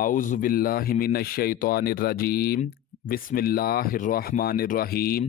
आउज़ु बिल्लाहि मिनश शैतानिर रजीम। बिस्मिल्लाहिर्रहमानिर्रहीम।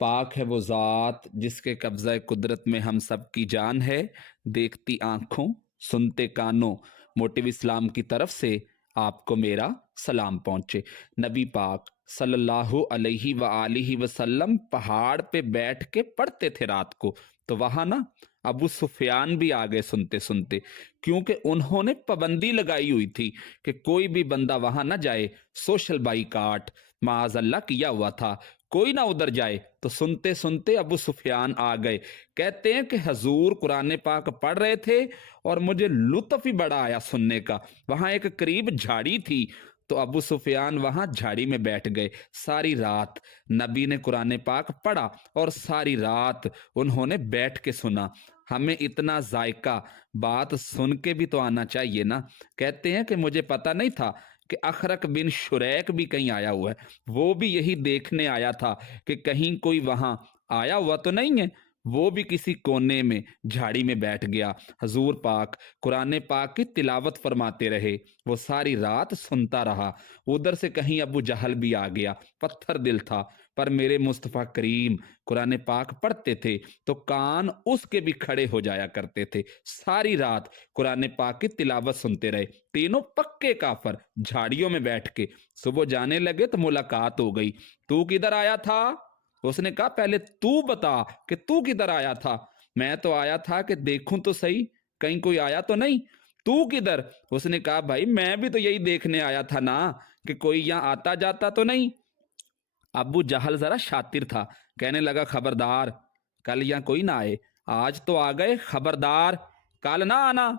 पाक है वो ज़ात जिसके कब्ज़ा कुदरत में हम सब की जान है। देखती आँखों सुनते कानों मोटिव इस्लाम की तरफ से आपको मेरा सलाम पहुँचे। नबी पाक सल्लल्लाहु अलैहि व आलिहि वसल्लम पहाड़ पे बैठ के पढ़ते थे रात को। तो वहां ना अबू सुफियान भी आ गए सुनते सुनते, क्योंकि उन्होंने पाबंदी लगाई हुई थी कि कोई भी बंदा वहां ना जाए। सोशल बाइकाट माअज़ल्लाह किया हुआ था, कोई ना उधर जाए। तो सुनते सुनते अबू सुफियान आ गए। कहते हैं कि हजूर कुरान पाक पढ़ रहे थे और मुझे लुत्फ ही बड़ा आया सुनने का। वहां एक करीब झाड़ी थी, तो अबू सुफियान वहां झाड़ी में बैठ गए। सारी रात नबी ने कुरान पाक पढ़ा और सारी रात उन्होंने बैठ के सुना। हमें इतना जायका बात सुन के भी तो आना चाहिए ना। कहते हैं कि मुझे पता नहीं था कि अखरक बिन शुरैक भी कहीं आया हुआ है। वो भी यही देखने आया था कि कहीं कोई वहां आया हुआ तो नहीं है। वो भी किसी कोने में झाड़ी में बैठ गया। हजूर पाक कुरान पाक की तिलावत फरमाते रहे। वो सारी रात सुनता रहा। उधर से कहीं अबू जहल भी आ गया। पत्थर दिल था, पर मेरे मुस्तफ़ा करीम कुरान पाक पढ़ते थे तो कान उसके भी खड़े हो जाया करते थे। सारी रात कुरान पाक की तिलावत सुनते रहे। तीनों पक्के काफर झाड़ियों में बैठ के। सुबह जाने लगे तो मुलाकात हो गई। तू किधर आया था? उसने कहा पहले तू बता कि तू किधर आया था। मैं तो आया था कि देखूं तो सही कहीं कोई आया तो नहीं। तू किधर? उसने कहा भाई मैं भी तो यही देखने आया था ना कि कोई यहाँ आता जाता तो नहीं। अबू जहल जरा शातिर था, कहने लगा खबरदार कल यहाँ कोई ना आए। आज तो आ गए, खबरदार कल ना आना।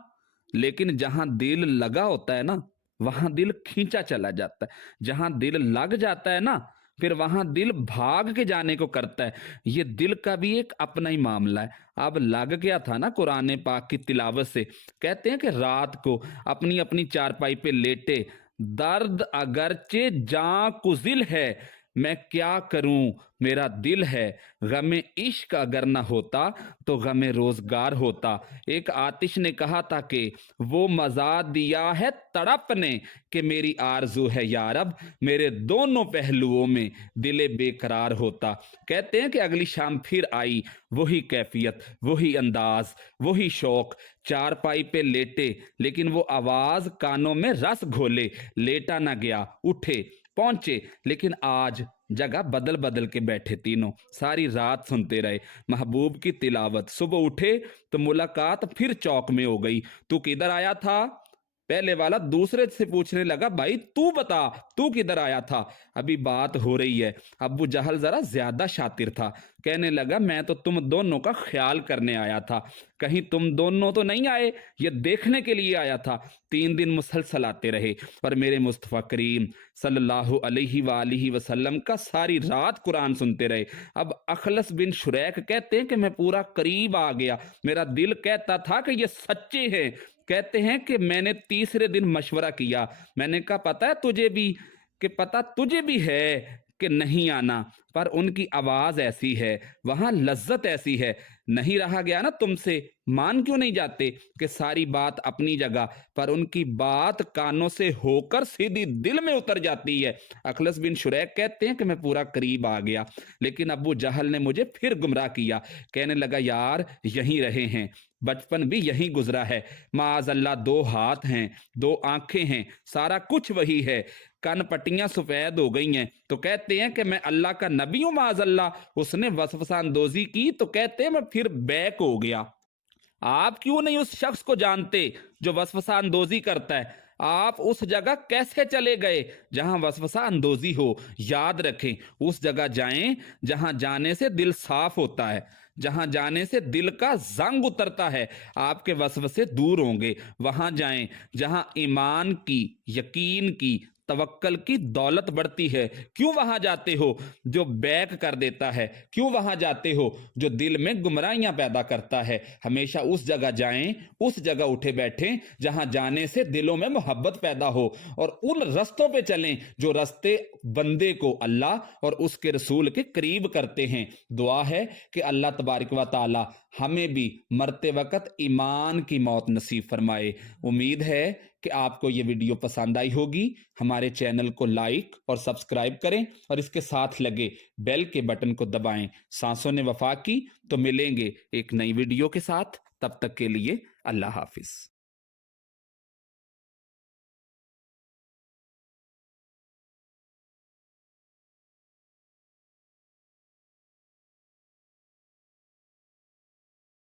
लेकिन जहां दिल लगा होता है ना वहां दिल खींचा चला जाता है। जहां दिल लग जाता है ना फिर वहां दिल भाग के जाने को करता है। ये दिल का भी एक अपना ही मामला है। अब लग गया था ना कुरान पाक की तिलावत से। कहते हैं कि रात को अपनी अपनी चारपाई पे लेटे, दर्द अगरचे जां कुजिल है, मैं क्या करूं मेरा दिल है, गमे इश्क अगर ना होता तो गमे रोजगार होता। एक आतिश ने कहा था कि वो मजा दिया है तड़प ने कि मेरी आरजू है यारब मेरे दोनों पहलुओं में दिले बेकरार होता। कहते हैं कि अगली शाम फिर आई वही कैफियत, वही अंदाज, वही शौक। चारपाई पे लेटे लेकिन वो आवाज कानों में रस घोले। लेटा ना गया, उठे पहुंचे, लेकिन आज जगह बदल बदल के बैठे। तीनों सारी रात सुनते रहे महबूब की तिलावत। सुबह उठे तो मुलाकात फिर चौक में हो गई। तू किधर आया था? पहले वाला दूसरे से पूछने लगा भाई तू बता तू किधर आया था। अभी बात हो रही है। अबू जहल जरा ज्यादा शातिर था, कहने लगा मैं तो तुम दोनों का ख्याल करने आया था। कहीं तुम दोनों तो नहीं आए, ये देखने के लिए आया था। 3 दिन मुसलसल आते रहे और मेरे मुस्तफ़ा करीम सल्लल्लाहु अलैहि वालिहि वसल्लम का सारी रात कुरान सुनते रहे। अब अखलस बिन शुरैक कहते हैं कि मैं पूरा करीब आ गया। मेरा दिल कहता था कि ये सच्चे हैं। कहते हैं कि मैंने तीसरे दिन मशवरा किया। मैंने कहा पता है तुझे भी कि पता तुझे भी है कि नहीं आना, पर उनकी आवाज ऐसी है, वहां लज्जत ऐसी है, नहीं रहा गया ना तुमसे। मान क्यों नहीं जाते कि सारी बात अपनी जगह, पर उनकी बात कानों से होकर सीधी दिल में उतर जाती है। अखलस बिन शुरैक कहते हैं कि मैं पूरा करीब आ गया, लेकिन अबू जहल ने मुझे फिर गुमराह किया। कहने लगा यार यहीं रहे हैं, बचपन भी यहीं गुजरा है। माअज़ल्लाह 2 हाथ हैं, 2 आंखें हैं, सारा कुछ वही है। कन पट्टियां सफेद हो गई हैं तो कहते हैं कि मैं अल्लाह का नबी हूं। माअज़ल्लाह उसने वसवसानदोजी की तो कहते हैं मैं फिर बैक हो गया। आप क्यों नहीं उस शख्स को जानते जो वसवसा अंदोजी करता है? आप उस जगह कैसे चले गए जहां वसवसा अंदोजी हो? याद रखें उस जगह जाएं जहां जाने से दिल साफ होता है, जहां जाने से दिल का जंग उतरता है, आपके वसवसे दूर होंगे। वहां जाएं जहां ईमान की, यकीन की, तवक्कल की दौलत बढ़ती है। क्यों वहां जाते हो जो बैक कर देता है? क्यों वहां जाते हो जो दिल में गुमराहियां पैदा करता है? हमेशा उस जगह जाएं, उस जगह उठे बैठें जहां जाने से दिलों में मोहब्बत पैदा हो, और उन रस्तों पे चलें जो रस्ते बंदे को अल्लाह और उसके रसूल के करीब करते हैं। दुआ है कि अल्लाह तबारक व तआला हमें भी मरते वक्त ईमान की मौत नसीब फरमाए। उम्मीद है کہ آپ کو یہ ویڈیو پسند آئی ہوگی۔ ہمارے چینل کو لائک اور سبسکرائب کریں اور اس کے ساتھ لگے بیل کے بٹن کو دبائیں۔ سانسوں نے وفا کی، تو ملیں گے ایک نئی ویڈیو کے ساتھ، تب تک کے لیے اللہ حافظ۔